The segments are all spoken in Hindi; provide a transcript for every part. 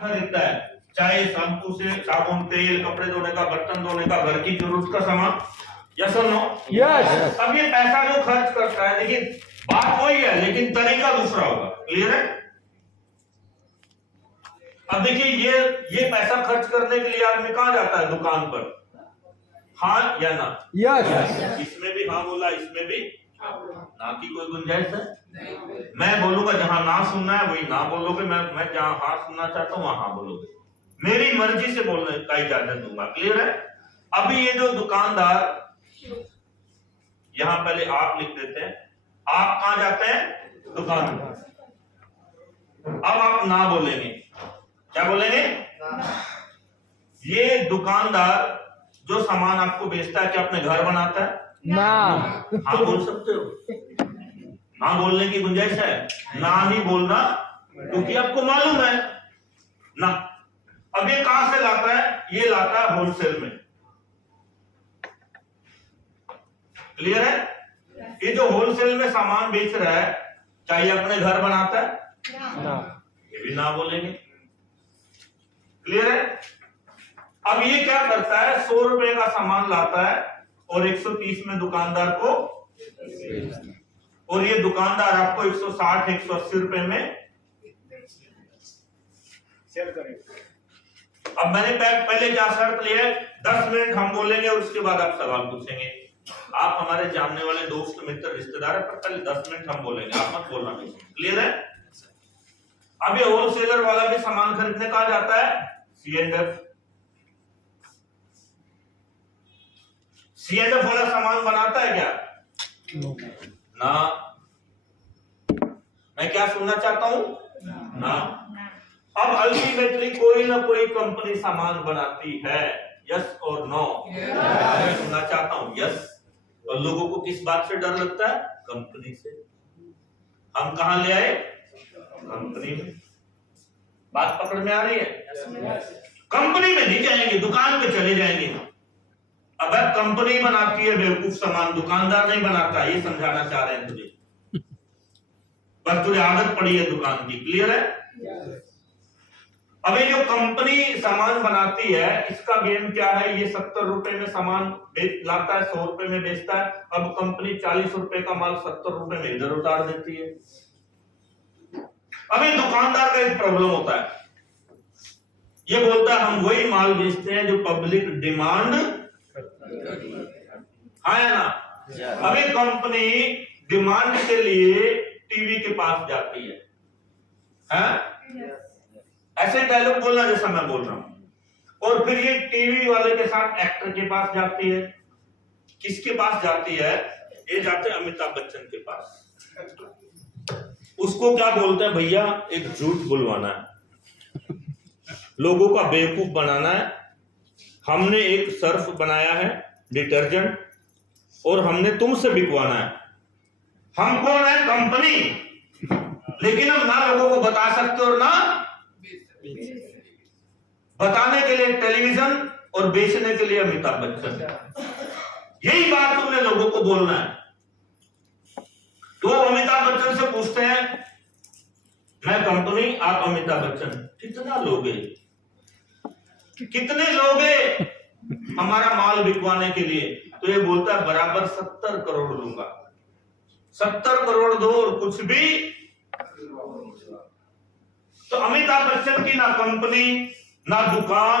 खरीदता है, चाहे शैम्पू से साबुन, तेल, कपड़े धोने का, बर्तन धोने का, घर की जरूरत का सामान। यस और नो? यस। अब ये पैसा जो खर्च करता है, लेकिन बात वही है, लेकिन तरीका दूसरा होगा। क्लियर है? अब देखिए, ये पैसा खर्च करने के लिए आदमी कहां जाता है? दुकान पर। हाँ या ना? यस। इसमें भी हाँ बोला, इसमें भी ना की कोई गुंजाइश है? मैं बोलूंगा जहां ना सुनना है वही ना बोलोगे, मैं जहां हाँ सुनना चाहता हूं वहां हाँ बोलोगे। मेरी मर्जी से बोलने का इजाजत दूंगा। क्लियर है? अभी ये जो दुकानदार, यहां पहले आप लिख देते हैं, आप कहां जाते हैं? दुकान में। अब आप ना बोलेंगे, क्या बोलेंगे? ये दुकानदार जो सामान आपको बेचता है, क्या अपने घर बनाता है? ना। हाँ बोल सकते हो, ना बोलने की गुंजाइश है? ना ही बोलना, क्योंकि आपको मालूम है ना। अब ये कहां से लाता है? ये लाता है होलसेल में। क्लियर है? ये जो होलसेल में सामान बेच रहा है, क्या ये अपने घर बनाता है? ना। ये भी ना बोलेंगे। क्लियर है? अब ये क्या करता है? 100 रुपए का सामान लाता है और 130 में दुकानदार को, और ये दुकानदार आपको 160 180 रुपए में सेल करेगा। अब मैंने पहले क्या शर्त लिया है? 10 मिनट हम बोलेंगे और उसके बाद आप सवाल पूछेंगे। आप हमारे जानने वाले दोस्त, मित्र, रिश्तेदार है, पर पहले 10 मिनट हम बोलेंगे, आप मत बोलना। क्लियर है? अब ये होलसेलर वाला भी सामान खरीदने कहा जाता है? C&F। C&F वाला सामान बनाता है क्या? ना। मैं क्या सुनना चाहता हूं? ना। अब अल्टीमेटली कोई ना कोई कंपनी सामान बनाती है। यस और नो? मैं सुनना चाहता हूं यस। और लोगों को किस बात से डर लगता है? कंपनी से। हम कहां ले आए? कंपनी में। बात पकड़ में आ रही है? कंपनी में नहीं जाएंगे, दुकान पे चले जाएंगे। अब कंपनी बनाती है बेवकूफ सामान, दुकानदार नहीं बनाता, ये समझाना चाह रहे हैं तुझे। पर तुझे आदत पड़ी है दुकान की। क्लियर है? अब ये जो कंपनी सामान बनाती है, इसका गेम क्या है? ये 70 रुपए में सामान लाता है, 100 रुपए में बेचता है। अब कंपनी 40 रुपए का माल 70 रुपए में इधर उतार देती है। अब ये दुकानदार का एक प्रॉब्लम होता है, ये बोलता है हम वही माल बेचते हैं जो पब्लिक डिमांड, हाँ या ना? अभी कंपनी डिमांड के लिए टीवी के पास जाती है, ऐसे डायलॉग बोलना जैसा मैं बोल रहा हूं। और फिर ये टीवी वाले के साथ एक्टर के पास जाती है। किसके पास जाती है? ये जाते हैं अमिताभ बच्चन के पास। उसको क्या बोलते हैं? भैया एक झूठ बुलवाना है, लोगों का बेवकूफ बनाना है। हमने एक सर्फ बनाया है, डिटर्जेंट, और हमने तुमसे बिकवाना है। हम कौन है? कंपनी। लेकिन हम ना लोगों को बता सकते और ना बताने के लिए टेलीविजन और बेचने के लिए अमिताभ बच्चन। यही बात तुमने लोगों को बोलना है। तो अमिताभ बच्चन से पूछते हैं, मैं कंपनी, आप अमिताभ बच्चन, कितना लोगे? कितने लोगे हमारा माल बिकवाने के लिए? तो ये बोलता है बराबर 70 करोड़ लूंगा। 70 करोड़ दो और कुछ भी। तो अमिताभ बच्चन की ना कंपनी, ना दुकान,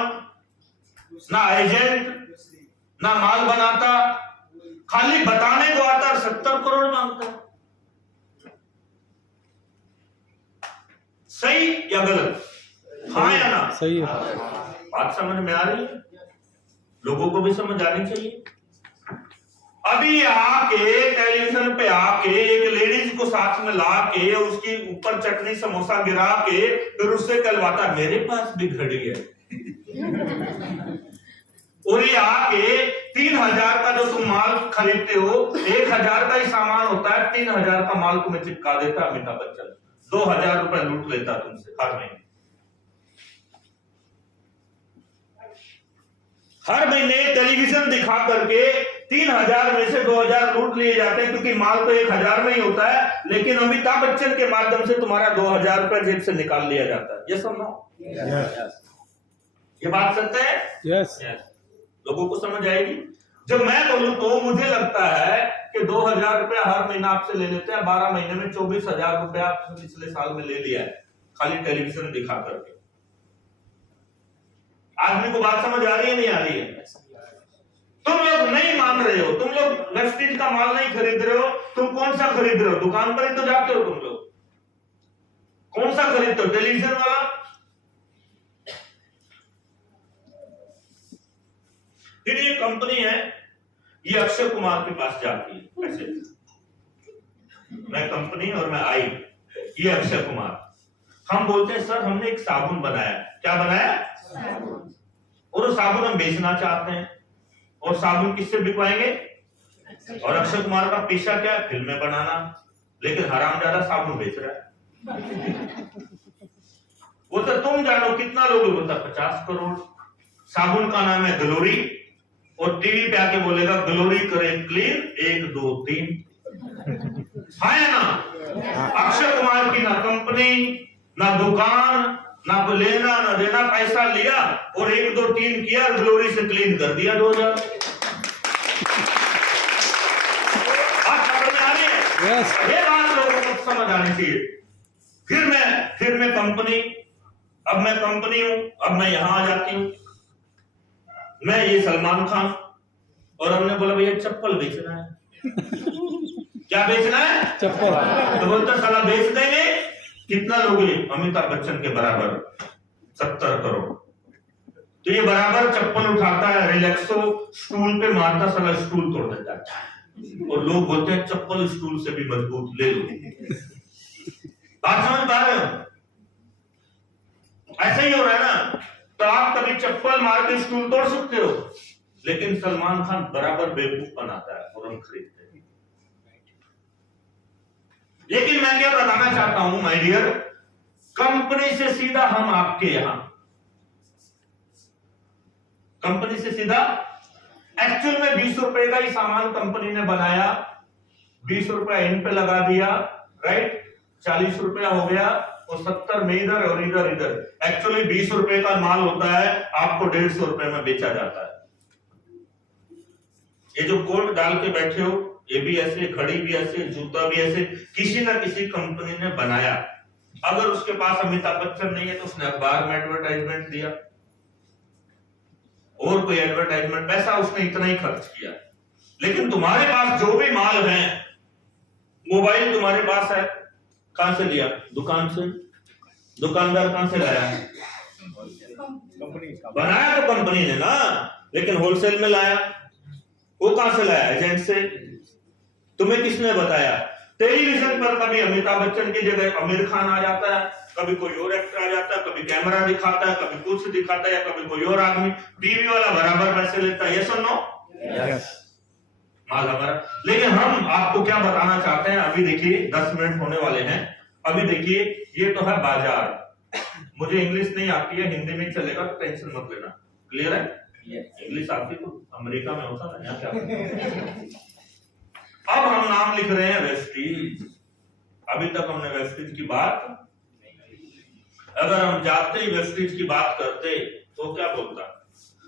ना एजेंट, ना माल बनाता, खाली बताने को आता, 70 करोड़ मांगता। सही या गलत? हाँ या ना? सही है। बात समझ में आ रही है? लोगों को भी समझ आनी चाहिए। अभी आके टेलीविजन पे आके एक लेडीज को साथ में ला के उसकी ऊपर चटनी समोसा गिरा के फिर उससे कहलवाता मेरे पास भी घड़ी है। और ये आके 3000 का जो तुम माल खरीदते हो, 1000 का ही सामान होता है, 3000 का माल तुम्हें चिपका देता अमिताभ बच्चन। 2000 रुपए लूट लेता तुमसे हर महीने। हर महीने टेलीविजन दिखा करके 3000 में से 2000 लूट लिए जाते हैं, क्योंकि माल तो 1000 में ही होता है, लेकिन अमिताभ बच्चन के माध्यम से तुम्हारा 2000 रुपए जेब से निकाल लिया जाता है। ये सब ना, ये बात सत्य है। यस लोगों को समझ आएगी। जब मैं बोलूं तो मुझे लगता है कि 2000 रुपया हर महीना आपसे ले लेते हैं, 12 महीने में 24,000 रुपया आपसे पिछले साल में ले लिया है, खाली टेलीविजन दिखा करके। आदमी को बात समझ आ रही है नहीं आ रही है? तुम लोग नहीं मान रहे हो, तुम लोग वेस्टीज का माल नहीं खरीद रहे हो। तुम कौन सा खरीद रहे हो? दुकान पर ही तो जाते हो तुम लोग। कौन सा खरीदते हो? टेलीविजन वाला। फिर ये कंपनी है, ये अक्षय कुमार के पास जाती है ऐसे, मैं कंपनी और मैं आई, ये अक्षय कुमार। हम बोलते हैं सर हमने एक साबुन बनाया। क्या बनाया? साबुन। और साबुन हम बेचना चाहते हैं, और साबुन किससे बिकवाएंगे? और अक्षय कुमार का पेशा क्या है? फिल्में बनाना, लेकिन हरामजादा साबुन बेच रहा है। वो तो तुम जानो कितना लोग होता, 50 करोड़। साबुन का नाम है ग्लोरी, और टीवी पे आके बोलेगा ग्लोरी करे क्लीन 1 2 3। है ना? अक्षय कुमार की ना कंपनी, ना दुकान, ना को लेना ना देना, पैसा लिया और 1 2 3 किया, ग्लोरी से क्लीन कर दिया 2000। बात समझ में आ रही है? यस ये बात लोगों को समझ आनी चाहिए। फिर मैं कंपनी, अब मैं कंपनी हूं, अब मैं यहां आ जाती हूं, मैं ये सलमान खान, और हमने बोला भैया चप्पल बेचना है। क्या बेचना है? चप्पल। तो बोलते साला बेच देंगे। कितना लोगे? अमिताभ बच्चन के बराबर 70 करोड़। तो ये बराबर चप्पल उठाता है, रिलैक्सो स्टूल पे मारता, साला स्टूल तोड़ देता है, और लोग बोलते हैं चप्पल स्टूल से भी मजबूत, ले लो। बात समझ पा रहे हो? ऐसा ही हो रहा है ना। तो आप कभी चप्पल मार के स्टूल तोड़ सकते हो, लेकिन सलमान खान बराबर बेवकूफ बनाता है और हम खरीदते हैं। लेकिन मैं क्या बताना चाहता हूं माय डियर, कंपनी से सीधा हम आपके यहां, कंपनी से सीधा, एक्चुअल में 20 रुपए का ही सामान कंपनी ने बनाया, 20 रुपया इन पे लगा दिया, राइट, 40 रुपया हो गया, और 70 में इधर और इधर इधर। एक्चुअली 20 रुपए का माल होता है, आपको 150 रुपए में बेचा जाता है। ये जो कोट डाल के बैठे हो, ये भी ऐसे, घड़ी भी ऐसे, जूता भी ऐसे, किसी ना किसी कंपनी ने बनाया। अगर उसके पास अमिताभ बच्चन नहीं है तो उसने अखबार में एडवर्टाइजमेंट दिया, और कोई एडवर्टाइजमेंट, पैसा उसने इतना ही खर्च किया। लेकिन तुम्हारे पास जो भी माल है, मोबाइल तुम्हारे पास है, कहां से लिया? दुकान से। दुकानदार कहां से लाया? बनाया तो कंपनी ने ना, लेकिन होलसेल में लाया। वो कहां से लाया? एजेंट से। तुम्हें किसने बताया? टेलीविजन पर कभी अमिताभ बच्चन की जगह आमिर खान आ जाता है, कभी कोई और एक्टर आ जाता है, कभी कैमरा दिखाता है, कभी कुछ दिखाता है, या कभी कोई और आदमी। टीवी वाला बराबर पैसे लेता है। ये सुनो, माल हमारा। लेकिन हम आपको क्या बताना चाहते हैं, अभी देखिए 10 मिनट होने वाले हैं। अभी देखिए, ये तो है बाजार। मुझे इंग्लिश नहीं आती है, हिंदी में चलेगा, तो टेंशन मत लेना। क्लियर है? इंग्लिश आती तो अमेरिका में होता ना, यहाँ क्या। अब हम नाम लिख रहे हैं वेस्टीज। अभी तक हमने वेस्टीज की बात, अगर हम जाते ही वेस्टीज की बात करते तो क्या बोलता?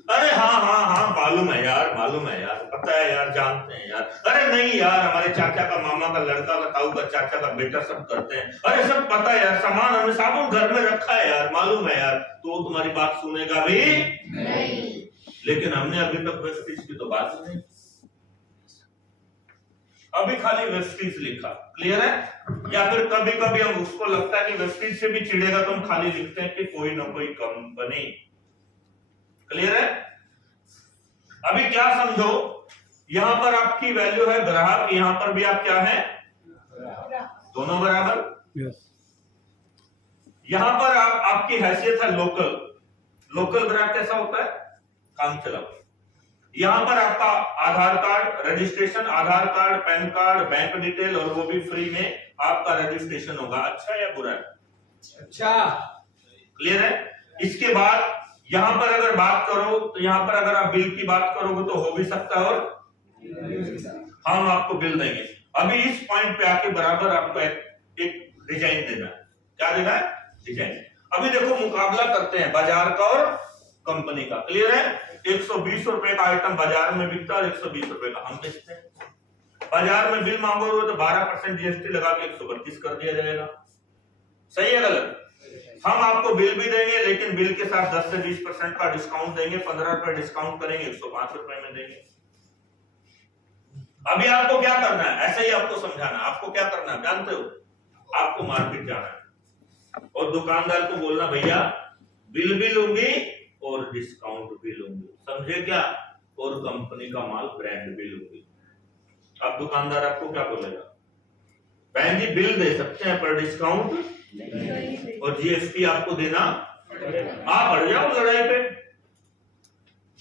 अरे हाँ मालूम है यार, मालूम है यार, पता है यार, जानते हैं यार। अरे नहीं यार, हमारे चाचा का, मामा का लड़का, ताऊ का, चाचा का बेटा सब करते हैं। अरे सब पता है यार, सामान हमने साबुन घर में रखा है यार, मालूम है यार। तो तुम्हारी बात सुनेगा भी नहीं। लेकिन हमने अभी तक वेस्टीज की तो बात ही नहीं, अभी खाली वेस्टीज लिखा। क्लियर है? या फिर कभी कभी हम उसको लगता है कि वेस्टीज से भी चिड़ेगा तो हम खाली लिखते हैं कि कोई ना कोई कंपनी। क्लियर है? अभी क्या समझो, यहां पर आपकी वैल्यू है ग्राहक, यहां पर भी आप क्या है? दोनों बराबर। यहां पर आपकी हैसियत है लोकल। लोकल ग्राहक कैसा होता है? काम चलाओ। यहां पर आपका Aadhaar card registration, Aadhaar card, PAN card, bank detail, और वो भी फ्री में आपका रजिस्ट्रेशन होगा। अच्छा या बुरा है? अच्छा। क्लियर है? इसके बाद यहां पर अगर बात करो तो यहां पर अगर आप बिल की बात करोगे तो हो भी सकता है और हम आपको बिल देंगे। अभी इस पॉइंट पे आके बराबर आपको एक डिजाइन देना है। क्या देना है? डिजाइन। अभी देखो मुकाबला करते हैं बाजार का और कंपनी का। क्लियर है? 120 रुपए का आइटम बाजार में बिकता है और 120 रुपए का हम बेचते हैं। बाजार में बिल मांगोगे तो 12% जीएसटी लगा के 132 कर दिया जाएगा। सही है गलत? हम आपको बिल भी देंगे लेकिन बिल के साथ 10 से 20% का डिस्काउंट देंगे, 15 रुपए डिस्काउंट करेंगे, 105 रुपए में देंगे। अभी आपको क्या करना है? ऐसे ही आपको समझाना। आपको क्या करना है जानते हो? आपको मार्केट जाना है और दुकानदार को बोलना भैया बिल भी लूंगी और डिस्काउंट भी लूंगी, समझे क्या? और कंपनी का माल ब्रांड भी लूंगी। अब दुकानदार आपको क्या बोलेगा? बहन जी बिल दे सकते हैं पर डिस्काउंट और जीएसटी आपको देना। आप अड़ जाओ लड़ाई पे।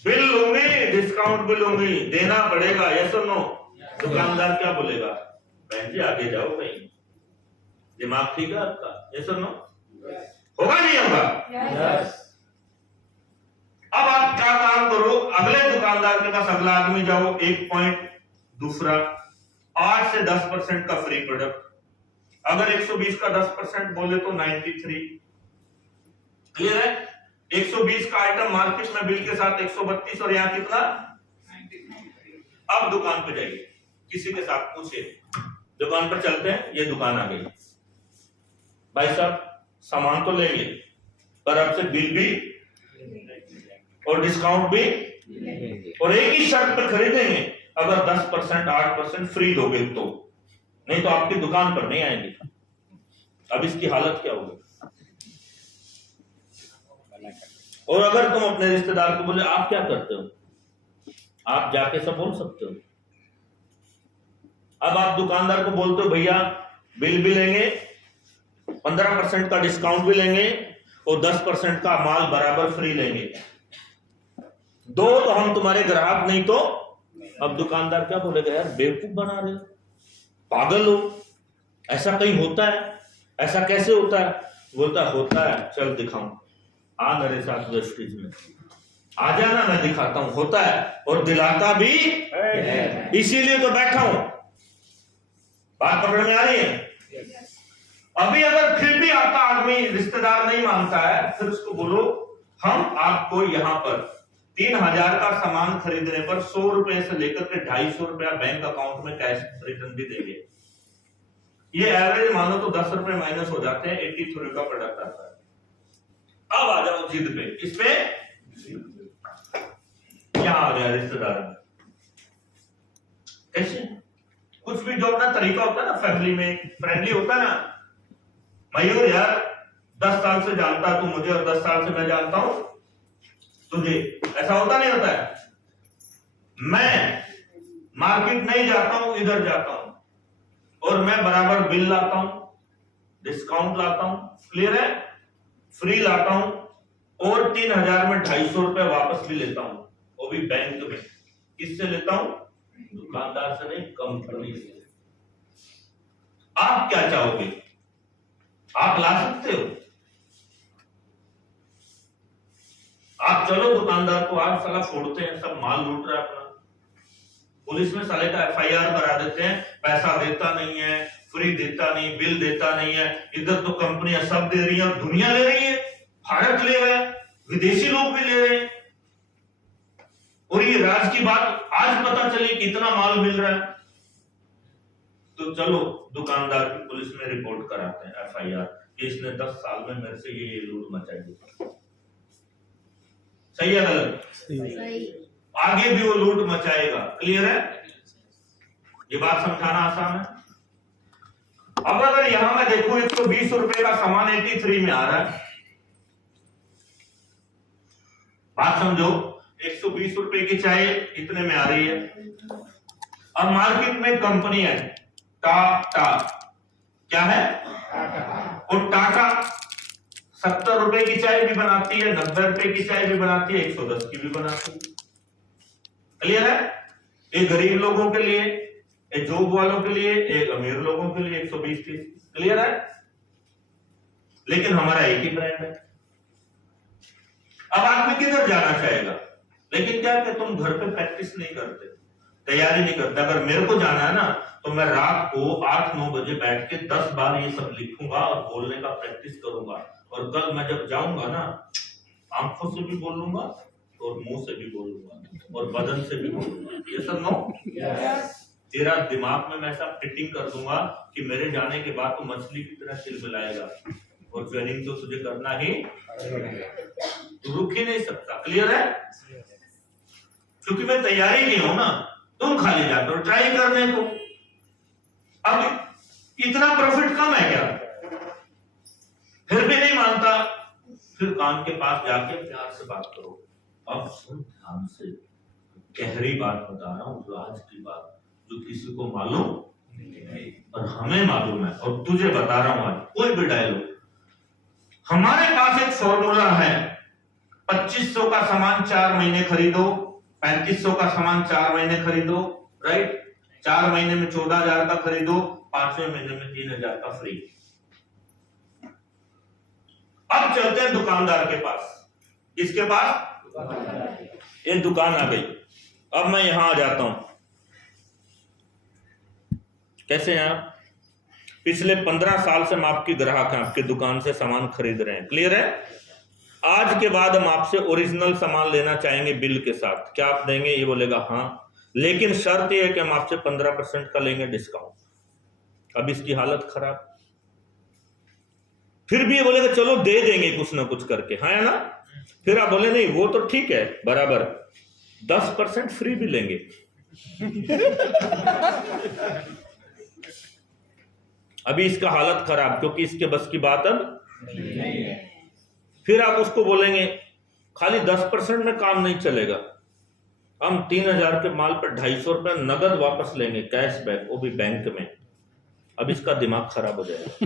बिल लूंगी डिस्काउंट भी लूंगी, देना पड़ेगा, यस और नो? दुकानदार क्या बोलेगा? बहन जी आगे जाओ कहीं, दिमाग ठीक है आपका? यस और नो? होगा नहीं होगा? अब आप क्या काम करो, अगले दुकानदार के पास अगला आदमी जाओ, एक पॉइंट दूसरा 8 से 10% का फ्री प्रोडक्ट। अगर 120 का 10% बोले तो 93। क्लियर है? 120 का आइटम मार्केट में बिल के साथ 132 और यहाँ कितना? अब दुकान पे जाइए, किसी के साथ पूछिए, दुकान पर चलते हैं, ये दुकान आ गई, भाई साहब सामान तो लेंगे पर आपसे बिल भी और डिस्काउंट भी और एक ही शर्त पर खरीदेंगे, अगर 10% 8% फ्री दोगे तो, नहीं तो आपकी दुकान पर नहीं आएंगे। अब इसकी हालत क्या होगी? और अगर तुम अपने रिश्तेदार को बोले आप क्या करते हो, आप जाके सब बोल सकते हो। अब आप दुकानदार को बोलते हो भैया बिल भी लेंगे, 15% का डिस्काउंट भी लेंगे और 10% का माल बराबर फ्री लेंगे, दो तो हम तुम्हारे ग्राहक, नहीं तो। अब दुकानदार क्या बोलेगा? यार बेवकूफ बना रहे हो, पागल हो, ऐसा कहीं होता है? ऐसा कैसे होता है? बोलता होता है, चल दिखाऊं, आ मेरे साथ वेस्टेज में, आ जाना, मैं दिखाता हूं, होता है और दिलाता भी है। इसीलिए तो बैठा हूं। बात पकड़ में आ रही है? अभी अगर फिर भी आपका आदमी रिश्तेदार नहीं मानता है, फिर उसको बोलो हम आपको यहां पर 3000 का सामान खरीदने पर 100 रुपए से लेकर के 250 रुपया बैंक अकाउंट में कैश रिटर्न भी देंगे। ये एवरेज मानो तो 10 रुपए माइनस हो जाते हैं, 83 का प्रोडक्ट आता है। अब आ जाओ जिद पे, इस पे क्या आ गया रिश्तेदार में? कैसे? कुछ भी जो अपना तरीका होता है ना, फैमिली में फ्रेंडली होता है ना। मयूर यार 10 साल से जानता तू मुझे और 10 साल से मैं जानता हूं तुझे, ऐसा होता नहीं होता है? मैं मार्केट नहीं जाता हूं, इधर जाता हूं और मैं बराबर बिल लाता हूं, डिस्काउंट लाता हूं, क्लियर है, फ्री लाता हूं और 3000 में 250 रुपए वापस भी लेता हूं, वो भी बैंक में। किससे लेता हूं? दुकानदार से नहीं, कंपनी से। आप क्या चाहोगे? आप ला सकते हो? आप चलो दुकानदार को, आप साला फोड़ते हैं, सब माल लूट रहा है अपना, पुलिस में साले का एफआईआर करा देते हैं, पैसा देता नहीं है, फ्री देता नहीं, बिल देता नहीं है। इधर तो कंपनियां सब दे रही है और दुनिया ले रही है, भारत ले रहा है, विदेशी लोग भी ले रहे हैं। और ये राज की बात आज पता चली कितना माल मिल रहा है, तो चलो दुकानदार की पुलिस में रिपोर्ट कराते हैं, एफआईआर, कि इसने 10 साल में मेरे से ये लूट मचाई। सही है गलत? सही। आगे भी वो लूट मचाएगा। क्लियर है? ये बात समझाना आसान है। अब अगर यहां मैं देखूं 120 रुपए का सामान 83 में आ रहा है, बात समझो, 120 रुपए की चाय इतने में आ रही है। अब मार्केट में कंपनी है टाटा, क्या है? और टाटा 70 रुपए की चाय भी बनाती है, 90 रुपए की चाय भी बनाती है, 110 की भी बनाती है। क्लियर है? एक गरीब लोगों के लिए, एक जॉब वालों के लिए, एक अमीर लोगों के लिए 120-30। क्लियर है? लेकिन हमारा एक ही ब्रांड है। अब आदमी किधर जाना चाहेगा? लेकिन क्या कि तुम घर पे प्रैक्टिस नहीं करते, तैयारी नहीं करता। अगर मेरे को जाना है ना तो मैं रात को 8-9 बजे बैठ के 10 बार ये सब लिखूंगा और बोलने का प्रैक्टिस करूंगा, और कल मैं जब जाऊंगा ना आंखों से भी बोलूंगा और मुंह से भी बोलूंगा और बदन से भी बोलूंगा। ये सब नो तेरा दिमाग में मैं ऐसा फिटिंग कर दूंगा कि मेरे जाने के बाद तो मछली की तरह चिलमिलाएगा, और ट्रेनिंग तो तुझे करना ही, तू रुक ही नहीं सकता। क्लियर है? क्योंकि मैं तैयारी नहीं हूं ना, तुम खाली जाते हो ट्राई करने को। अब इतना प्रॉफिट कम है क्या? फिर भी नहीं मानता, फिर कान के पास जाके प्यार से बात करो। अब सुन ध्यान से, गहरी बात बता रहा हूं, राज की बात जो किसी को मालूम नहीं और हमें मालूम है, और तुझे बता रहा हूं आज कोई भी डायलॉग। हमारे पास एक फॉर्मूला है, 2500 का सामान 4 महीने खरीदो, 3500 का सामान 4 महीने खरीदो, राइट? 4 महीने में 14,000 का खरीदो, 5वें महीने में 3,000 का फ्री। अब चलते हैं दुकानदार के पास। किसके पास? ये दुकान आ गई। अब मैं यहां आ जाता हूं। कैसे हैं आप? पिछले 15 साल से हम आपकी ग्राहक हैं, आपकी दुकान से सामान खरीद रहे हैं। क्लियर है? आज के बाद हम आपसे ओरिजिनल सामान लेना चाहेंगे बिल के साथ। क्या आप देंगे? ये बोलेगा हाँ, लेकिन शर्त यह है कि हम आपसे 15% का लेंगे डिस्काउंट। अब इसकी हालत खराब। फिर भी ये बोलेगा चलो दे देंगे कुछ ना कुछ करके, हाँ या ना? फिर आप बोले नहीं वो तो ठीक है बराबर, 10% फ्री भी लेंगे। अभी इसका हालत खराब, क्योंकि इसके बस की बात अब नहीं है। फिर आप उसको बोलेंगे खाली 10% में काम नहीं चलेगा, हम 3,000 के माल पर 250 रुपए नगद वापस लेंगे, कैशबैक, वो भी बैंक में। अब इसका दिमाग खराब हो जाएगा।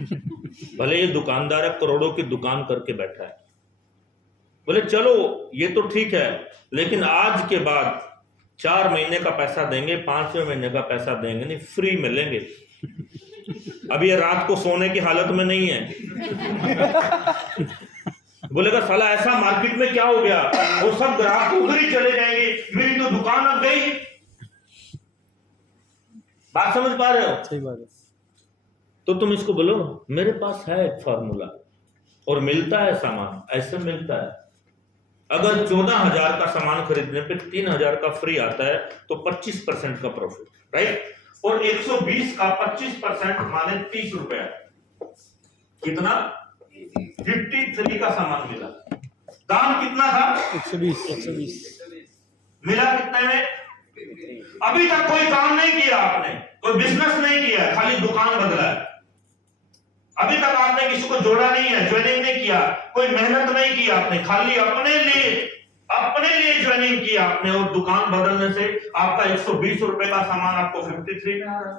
भले ये दुकानदार है, करोड़ों की दुकान करके बैठा है, बोले चलो ये तो ठीक है, लेकिन आज के बाद 4 महीने का पैसा देंगे, 5वें महीने का पैसा देंगे नहीं, फ्री में लेंगे। अब ये रात को सोने की हालत में नहीं है। बोलेगा साला ऐसा मार्केट में क्या हो गया, वो सब ग्राहक उधर ही चले जाएंगे, मेरी तो दुकान अब गई। बात समझ पा रहे हो? सही बात है। तो तुम इसको बोलो मेरे पास है एक फॉर्मूला और मिलता है सामान, ऐसे मिलता है। अगर 14,000 का सामान खरीदने पे 3,000 का फ्री आता है तो 25% का प्रॉफिट, राइट? और 120 का 25% माने 30 रुपया। कितना? 53 का सामान मिला। दाम कितना था? 120 मिला कितने में? अभी तक कोई काम नहीं किया आपने, कोई बिजनेस नहीं किया, खाली दुकान बदला है। अभी तक आपने किसी को जोड़ा नहीं है, ज्वाइनिंग नहीं किया, कोई मेहनत नहीं की आपने, खाली अपने लिए ज्वाइनिंग की आपने, और दुकान बदलने से आपका 120 रुपए का सामान आपको 53 में आ रहा है।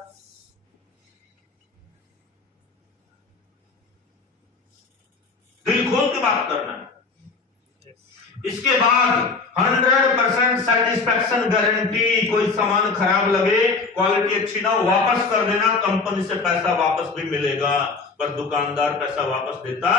दिल खोल के बात करना है। इसके बाद 100% सेटिस्फैक्शन गारंटी। कोई सामान खराब लगे, क्वालिटी अच्छी ना हो, वापस कर देना, कंपनी से पैसा वापस भी मिलेगा, पर दुकानदार पैसा वापस देता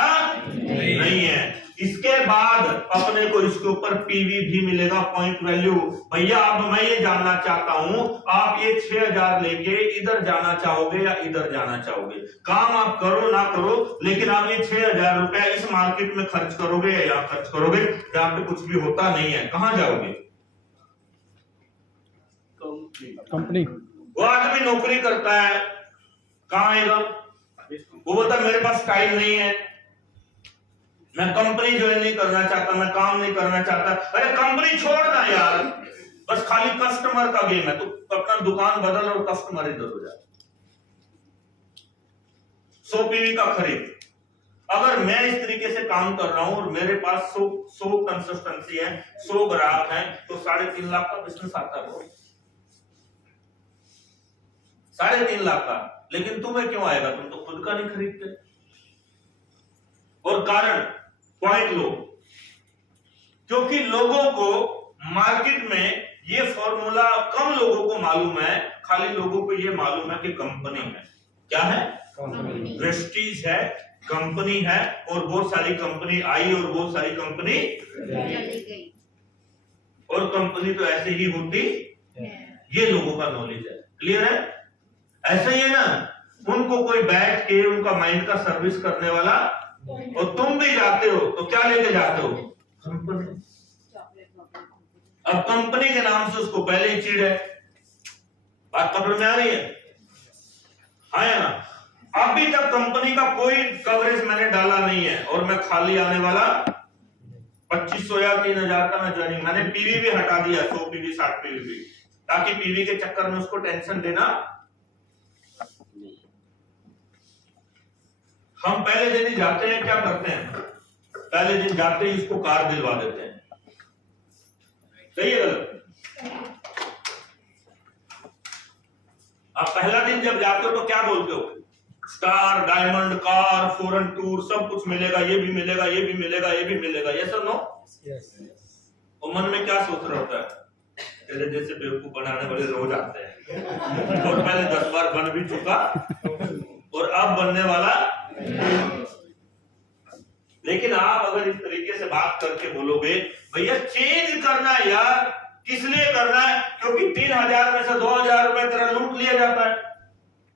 नहीं है। इसके बाद अपने को इसके ऊपर पीवी भी मिलेगा, पॉइंट वैल्यू। भैया अब मैं ये जानना चाहता हूं, आप ये 6,000 लेके इधर जाना चाहोगे या इधर जाना चाहोगे? काम आप करो ना करो, लेकिन आप ये 6,000 रुपया इस मार्केट में खर्च करोगे या यहाँ खर्च करोगे जहां पे कुछ भी होता नहीं है, कहां जाओगे? कंपनी। वो आदमी नौकरी करता है, कहां आएगा? वो बोलता मेरे पास स्टाइल नहीं है, मैं कंपनी ज्वाइन नहीं करना चाहता, मैं काम नहीं करना चाहता। अरे कंपनी छोड़ना यार, बस खाली कस्टमर का गेम है। तो अपना दुकान बदल और कस्टमर इधर हो जाए। 100 पीवी का खरीद। अगर मैं इस तरीके से काम कर रहा हूं और मेरे पास 100 कंसिस्टेंसी है, 100 ग्राहक हैं, तो 3.5 लाख का बिजनेस आता है। 3.5 लाख का। लेकिन तुम्हें क्यों आएगा? तुम तो खुद का नहीं खरीदते। और कारण पॉइंट लो, क्योंकि लोगों को मार्केट में ये फॉर्मूला कम लोगों को मालूम है। खाली लोगों को ये मालूम है कि कंपनी है। क्या है? प्रेस्टीज है, कंपनी है, और बहुत सारी कंपनी आई और बहुत सारी कंपनी चली गई। और कंपनी तो ऐसे ही होती ये लोगों का नॉलेज है। क्लियर है? ऐसा ही है ना, उनको कोई बैठ के उनका माइंड का सर्विस करने वाला, और तुम भी जाते हो तो क्या लेके जाते हो? कंपनी। अब कंपनी के नाम से उसको पहले ही चिढ़ है। बात पकड़ में आ रही है? हाँ या ना? अभी तक कंपनी का कोई कवरेज मैंने डाला नहीं है, और मैं खाली आने वाला 2500 या 3000 का मैं ज्वाइनिंग, मैंने पीवी भी हटा दिया, 100 पीवी 60 पीवी भी, ताकि पीवी के चक्कर में उसको टेंशन देना। हम पहले दिन ही जाते हैं, क्या करते हैं, पहले दिन जाते ही उसको कार दिलवा देते हैं। सही है गलत? आप पहला दिन जब जाते हो तो क्या बोलते हो? Star, diamond, car, foreign tour, सब कुछ मिलेगा, ये भी मिलेगा, ये भी मिलेगा, ये भी मिलेगा, ये सब नो। और मन में क्या सोच रहा होता है? तेरे जैसे बेवकूफ बनाने वाले रोज आते हैं, और पहले 10 बार बन भी चुका और अब बनने वाला। लेकिन आप अगर इस तरीके से बात करके बोलोगे, भैया चेंज करना है यार, किस लिए करना है? क्योंकि 3000 में से 2000 रुपए तेरा लूट लिया जाता है,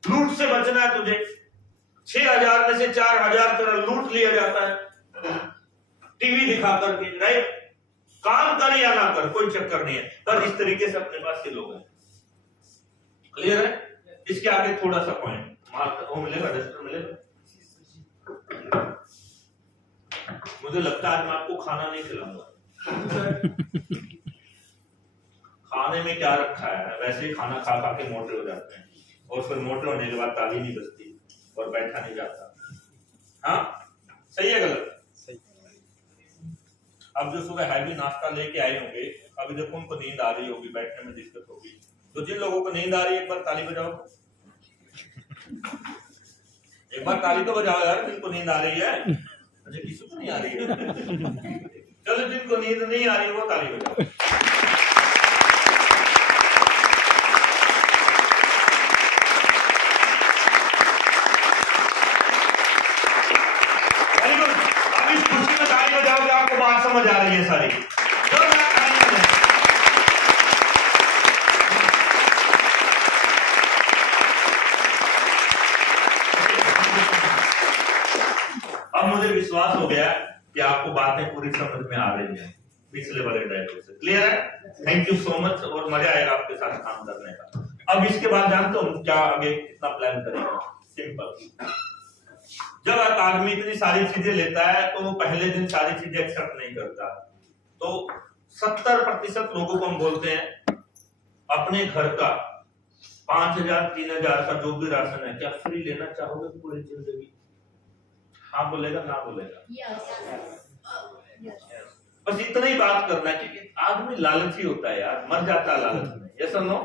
लूट से बचना है तुझे। 6000 में से 4000 तेरा लूट लिया जाता है टीवी दिखा करके, राइट? काम कर या ना कर कोई चक्कर नहीं है, पर इस तरीके से अपने पास के लोग हैं। क्लियर है? इसके आगे थोड़ा सा पॉइंट वो मिलेगा, डस्टर मिलेगा। मुझे लगता है आज मैं आपको खाना नहीं खिलाऊंगा। खाने में क्या रखा है? वैसे ही खाना खा खा के मोटे हो जाते हैं, और फिर मोटे होने के बाद ताली नहीं बजती और बैठा नहीं जाता। हाँ, सही है गलत? सही। अब जो सुबह हैवी नाश्ता लेके आए होंगे, अभी देखो उनको नींद आ रही होगी, बैठने में दिक्कत होगी, तो जिन लोगों को नींद आ रही है एक बार ताली बजाओ। एक बार ताली तो बजाओ यार, जिनको नींद आ रही है। मुझे किसी को नहीं आ रही है। चलो जिनको नींद नहीं आ रही वो ताली बजाओ। बात समझ आ रही है सारी? अब मुझे विश्वास हो गया कि आपको बातें पूरी समझ में आ रही हैं पिछले वाले डायलॉग से। क्लियर है? थैंक यू सो मच, और मजा आएगा आपके साथ काम करने का। अब इसके बाद जानते हो क्या आगे कितना प्लान करेंगे? सिंपल, जब एक आदमी इतनी सारी चीजें लेता है तो वो पहले दिन सारी चीजें एक्सेप्ट नहीं करता। तो 70% लोगों को हम बोलते हैं अपने घर का 5000 3000 का जो भी राशन है, क्या फ्री लेना चाहोगे पूरी जिंदगी? हाँ बोलेगा, ना बोलेगा? बस इतना ही बात करना है, क्योंकि आदमी लालची होता है यार, मर जाता है लालच में। यस और नो?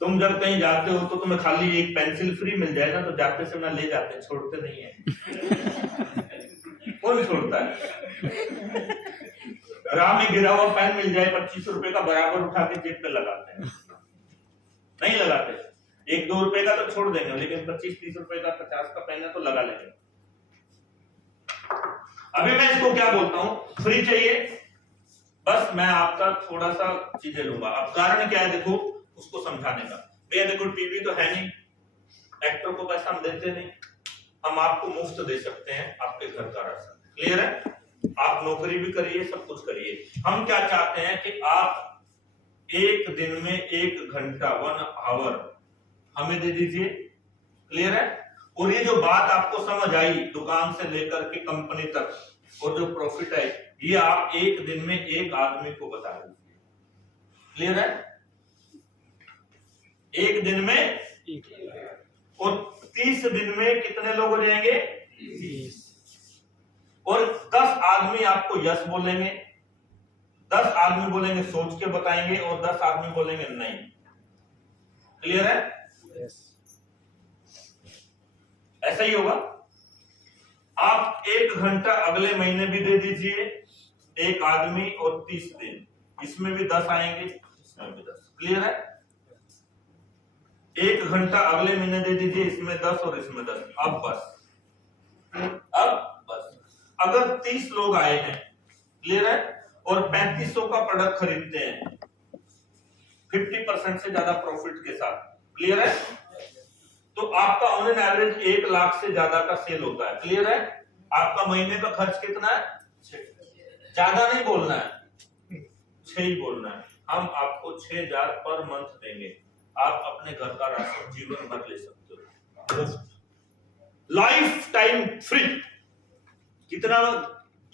तुम जब कहीं जाते हो तो तुम्हें खाली एक पेंसिल फ्री मिल जाए ना, तो जाते समय ले जाते, छोड़ते नहीं है। कौन छोड़ता है? राह में गिरा हुआ पेन मिल जाए 25 रुपए का, बराबर उठा के जेब पे लगाते हैं? नहीं लगाते। 1-2 रुपए का तो छोड़ देंगे, लेकिन 25-30 रुपए का 50 का पेन है तो लगा लेंगे। अभी मैं इसको क्या बोलता हूं? फ्री चाहिए, बस मैं आपका थोड़ा सा चीजें लूंगा। अब कारण क्या है देखो, उसको समझाने का। भैया देखो टीवी तो है नहीं, एक्टर को पैसा हम देते नहीं, हम आपको मुफ्त दे सकते हैं आपके घर का राशन। क्लियर है? आप नौकरी भी करिए, सब कुछ करिए। हम क्या चाहते हैं कि आप एक दिन में 1 घंटा 1 आवर हमें दे दीजिए। क्लियर है? और ये जो बात आपको समझ आई दुकान से लेकर के कंपनी तक, और जो प्रॉफिट है, ये आप एक दिन में एक आदमी को बता दीजिए। क्लियर है? एक दिन में, और 30 दिन में कितने लोग हो जाएंगे? 30। और 10 आदमी आपको यस बोलेंगे, 10 आदमी बोलेंगे सोच के बताएंगे, और 10 आदमी बोलेंगे नहीं। क्लियर है? yes. ऐसा ही होगा। आप 1 घंटा अगले महीने भी दे दीजिए, एक आदमी, और 30 दिन, इसमें भी 10 आएंगे, इसमें भी 10। क्लियर है? 1 घंटा अगले महीने दे दीजिए, इसमें 10 और इसमें 10। अब बस अगर 30 लोग आए हैं, क्लियर है, और 3500 का प्रोडक्ट खरीदते हैं, 50% से ज्यादा प्रॉफिट के साथ। क्लियर है? तो आपका ऑन एन एवरेज 1 लाख से ज्यादा का सेल होता है। क्लियर है? आपका महीने का खर्च कितना है? ज्यादा नहीं बोलना है, 6 ही बोलना है। हम आपको 6,000 पर मंथ देंगे, आप अपने घर का राशन जीवन भर ले सकते हो, लाइफ टाइम फ्री। कितना?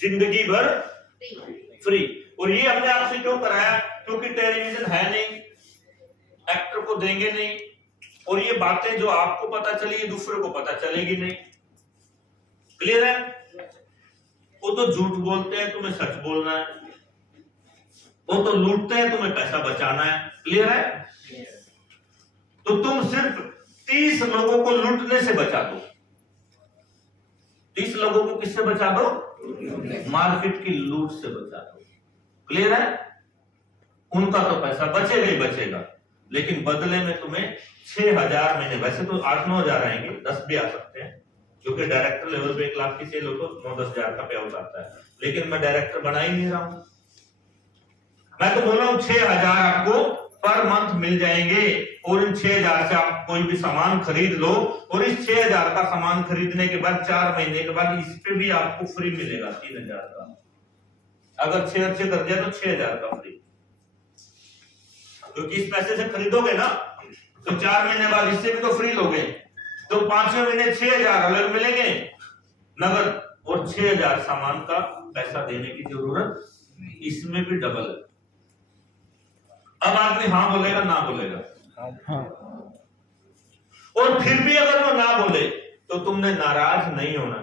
जिंदगी भर फ्री। और ये हमने आपसे क्यों कराया? क्योंकि टेलीविजन है नहीं, एक्टर को देंगे नहीं, और ये बातें जो आपको पता चली ये दूसरे को पता चलेगी नहीं। क्लियर है? वो तो झूठ बोलते हैं, तुम्हें सच बोलना है। वो तो लूटते हैं, तुम्हें पैसा बचाना है। क्लियर है? तो तुम सिर्फ 30 लोगों को लूटने से बचा दो। 30 लोगों को किससे बचा दो? मार्केट की लूट से बचा दो। क्लियर है? उनका तो पैसा बचेगा ही बचेगा, लेकिन बदले में तुम्हें 6,000 महीने, वैसे तो 8-9 हजार आएंगे, 10 भी आ सकते हैं, क्योंकि डायरेक्टर लेवल पे 1 लाख की सेल हो तो 9-10 हजार का पे आउट आता है। लेकिन मैं डायरेक्टर बना ही नहीं रहा हूं, मैं तो बोल रहा हूं 6,000 आपको पर मंथ मिल जाएंगे, और इन 6,000 से आप कोई भी सामान खरीद लो, और इस 6,000 का सामान खरीदने के बाद 4 महीने के बाद इस पे भी आपको फ्री मिलेगा 3,000 का। अगर 6 अच्छे कर दिया तो 6,000 का फ्री, क्योंकि इस पैसे से खरीदोगे ना तो 4 महीने बाद इससे भी तो फ्री लोगे, तो 5वें महीने 6,000 अलग मिलेंगे नगद, और 6,000 सामान का पैसा देने की जरूरत, इसमें भी डबल है। अब आदमी हाँ बोलेगा ना बोलेगा? हाँ। और फिर भी अगर वो ना बोले तो तुमने नाराज नहीं होना,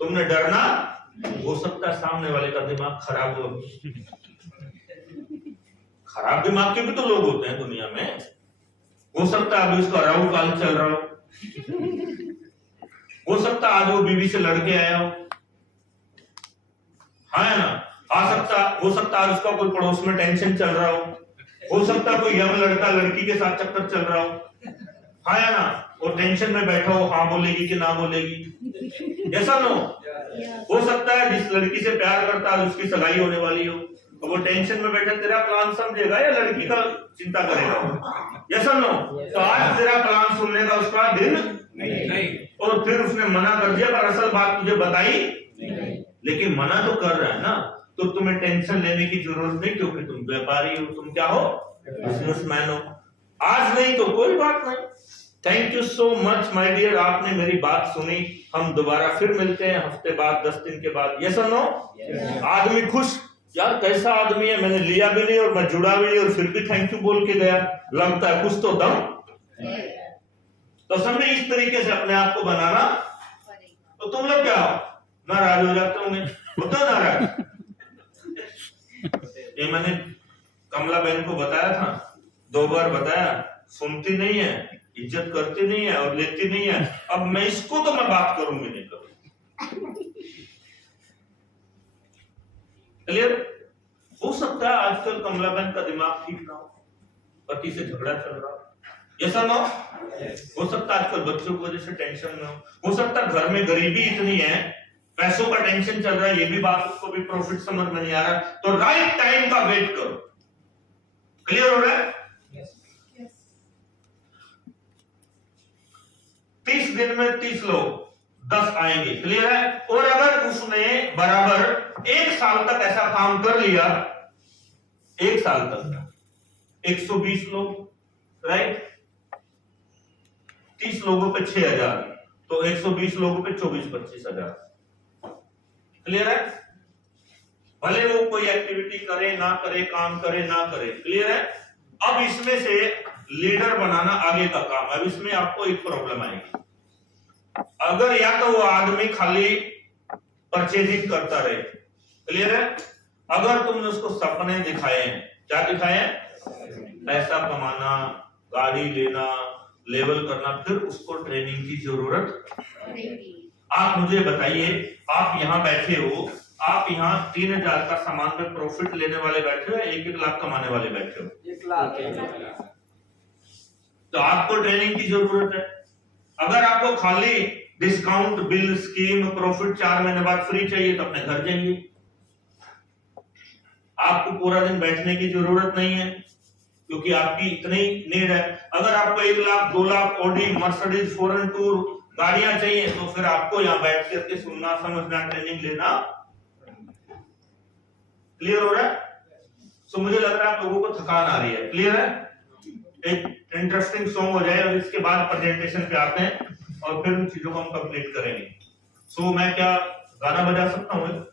तुमने डरना। हो सकता है सामने वाले का दिमाग खराब हो, खराब दिमाग के भी तो लोग होते हैं दुनिया में। हो सकता है अभी उसका राहु काल चल रहा हो सकता है आज वो बीवी से लड़के आया है ना, हो सकता है आज उसका कोई पड़ोस में टेंशन चल रहा हो सकता है कोई यंग लड़का लड़की के साथ चक्कर चल रहा हो, है ना, और टेंशन में बैठा हो, हाँ बोलेगी कि ना बोलेगी, ऐसा नो। हो सकता है जिस लड़की से प्यार करता है उसकी सगाई होने वाली हो, तो वो टेंशन में बैठा तेरा प्लान समझेगा या लड़की का चिंता करेगा, ऐसा नो। तो आज तेरा प्लान सुनने का उसका दिल नहीं, और फिर उसने मना कर दिया, पर असल बात तुझे बताई नहीं, लेकिन मना तो कर रहा है ना, तो तुम्हें टेंशन लेने की जरूरत नहीं, क्योंकि तुम व्यापारी हो, तुम क्या हो, बिजनेसमैन हो। आज नहीं तो कोई बात नहीं। Thank you so much my dear, आपने मेरी बात सुनी। हम दोबारा फिर मिलते हैं हफ्ते बाद, 10 दिन के बाद। यस और नो? आदमी खुश, यार कैसा आदमी है, मैंने लिया भी नहीं और मैं जुड़ा भी नहीं और फिर भी थैंक यू बोल के गया, लगता है कुछ तो दम। तो समझे, इस तरीके से अपने आप को बनाना। तो तुम लोग क्या हो, नाराज हो जाते होंगे, होता नाराज। ये मैंने कमला बहन को बताया था, 2 बार बताया, सुनती नहीं है, इज्जत करती नहीं है और लेती नहीं है। अब मैं इसको तो मैं बात करूंगी नहीं करूंगी। क्लियर? हो सकता है आजकल कमला बहन का दिमाग ठीक ना हो, पति से झगड़ा चल रहा हो, ऐसा ना हो सकता है आजकल बच्चों की वजह से टेंशन में हो सकता है घर में गरीबी इतनी है, पैसों का टेंशन चल रहा है, ये भी बात उसको भी प्रॉफिट समझ में नहीं आ रहा, तो राइट टाइम का वेट करो। क्लियर हो रहा है? 30 दिन में 30 लोग 10 आएंगे। क्लियर है? और अगर उसने बराबर 1 साल तक ऐसा काम कर लिया, 1 साल तक 120 लोग, राइट, 30 लोगों पे 6,000, तो 120 लोगों पे 24-25 हजार। क्लियर है? भले वो कोई एक्टिविटी करे ना करे, काम करे ना करे। क्लियर है? अब इसमें से लीडर बनाना आगे का काम है। अब इसमें आपको एक प्रॉब्लम आएगी, अगर या तो वो आदमी खाली परचेजिंग करता रहे। क्लियर है? अगर तुमने उसको सपने दिखाए हैं, क्या दिखाए हैं, पैसा कमाना, गाड़ी लेना, लेवल करना, फिर उसको ट्रेनिंग की जरूरत नहीं। आप मुझे बताइए, आप यहाँ बैठे हो, आप यहाँ 3,000 का सामान पे प्रॉफिट लेने वाले बैठे हो या 1-1 लाख कमाने वाले बैठे हो? 1 लाख। तो आपको ट्रेनिंग की जरूरत है। अगर आपको खाली डिस्काउंट, बिल, स्कीम, प्रॉफिट 4 महीने बाद फ्री चाहिए तो अपने घर जाइए, आपको पूरा दिन बैठने की जरूरत नहीं है। क्योंकि आपकी इतनी नीड है। अगर आपको 1 lakh 2 lakh Audi Mercedes foreign tour गाड़ियां चाहिए तो फिर आपको यहाँ बैठ करके सुनना समझना ट्रेनिंग लेना। क्लियर हो रहा है? सो मुझे लग रहा है आप लोगों को थकान आ रही है। क्लियर है? एक इंटरेस्टिंग सॉन्ग हो जाए और इसके बाद प्रेजेंटेशन पे आते हैं और फिर उन चीजों को हम कंप्लीट करेंगे। सो मैं क्या गाना बजा सकता हूँ?